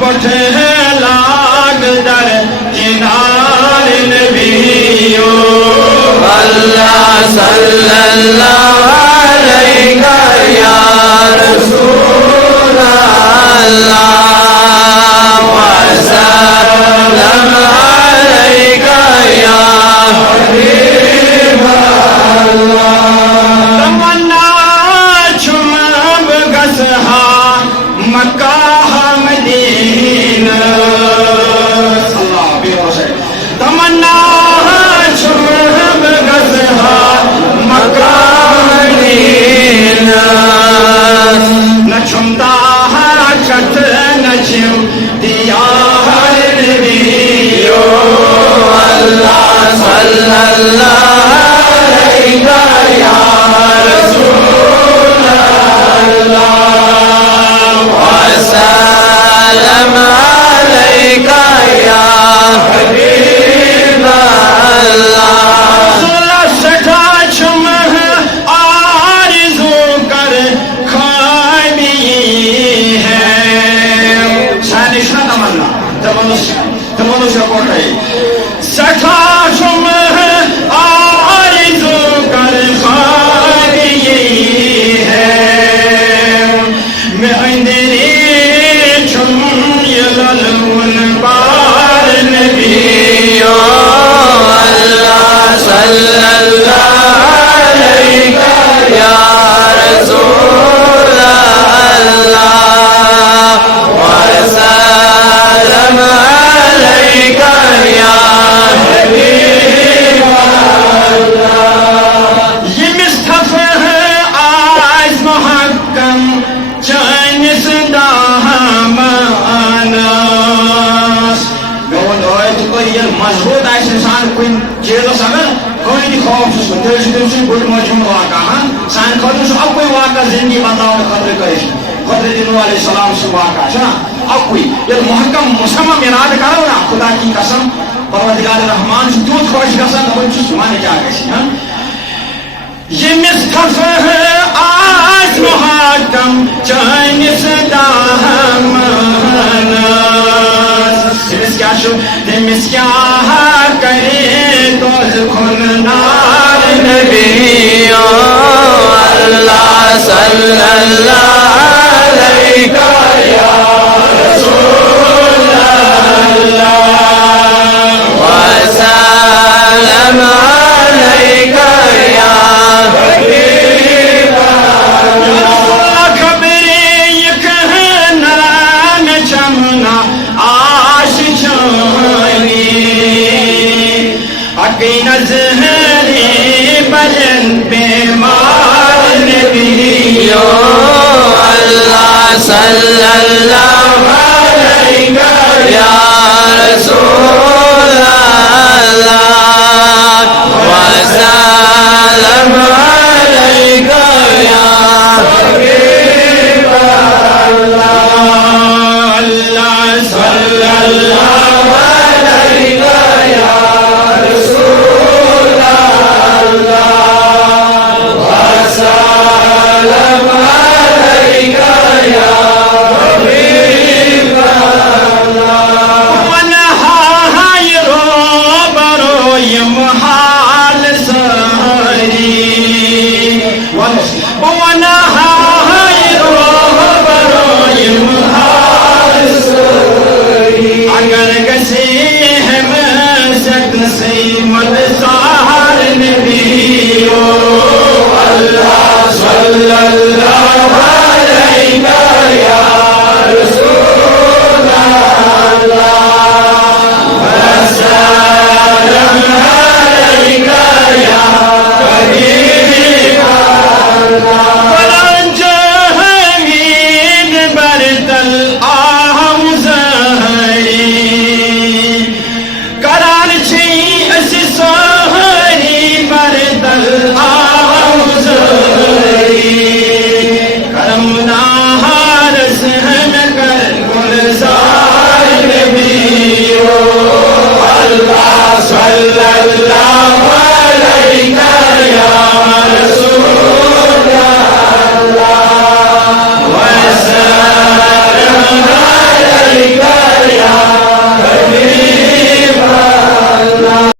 पुठ लाग दर किनार नबियो अल्लाह सल्लल्लाहु अलैहि या रसूल अल्लाह वसल्लम अलैका या हबीब अल्लाह तमन्ना छुमब गसहा मक्का मदीना सल्लल्लाहु अलैहि वसल्लम तमन्ना छुमब गसहा मक्का मदीना न छुमता चट न छिम दिया नबियो अल्लाह सल्लल्लाहु अलैहि या रसूल अल्लाह वसल्लम अलैका या हबीब अल्लाह सठा छुम आरज़ू कर खाई है शानिशा तमन्ना तमनुष्य कोटे सठा छुम आरज़ू कर खाई है मैं अंधेरे छुम यलुन बार नबियो अल्लाह सल्लल्लाहु अलैहि या रसूल अल्लाह वसल्लम अलैका या हबीब अल्लाह ये मुस्तफा है आज मुहक्कम चाइनिस दामानास गवन होय तो ये मजबूत है इंसान कोई जेलो सगर कोई नहीं खौफ से तेज गुड मजमू वाका हां सान खौफ से अब कोई वाका जिंदगी बताओ खतरे करे खतरे दिन वाले सलाम से वाका है ना अब कोई ये मुहक्कम मुसम्मम इराद करो ना खुदा की कसम परवरदिगार रहमान से दूध खोज कसम हो माने क्या कसी हां ये मुस्तफा है आज मुहक्कम चाइनिस दामानास इस क्या शो मिस क्या करे तो खुलनार नबियो अल्लाह सल्लल्लाहु अलैहि या रसूल अल्लाह वसल्लम अलैका या हबीब अल्लाह खबरे ये कहना न चमना आश छानी अकी नज़रे बजन बेमार नबियो अल्लाह सल्लल्लाहु अलैहि या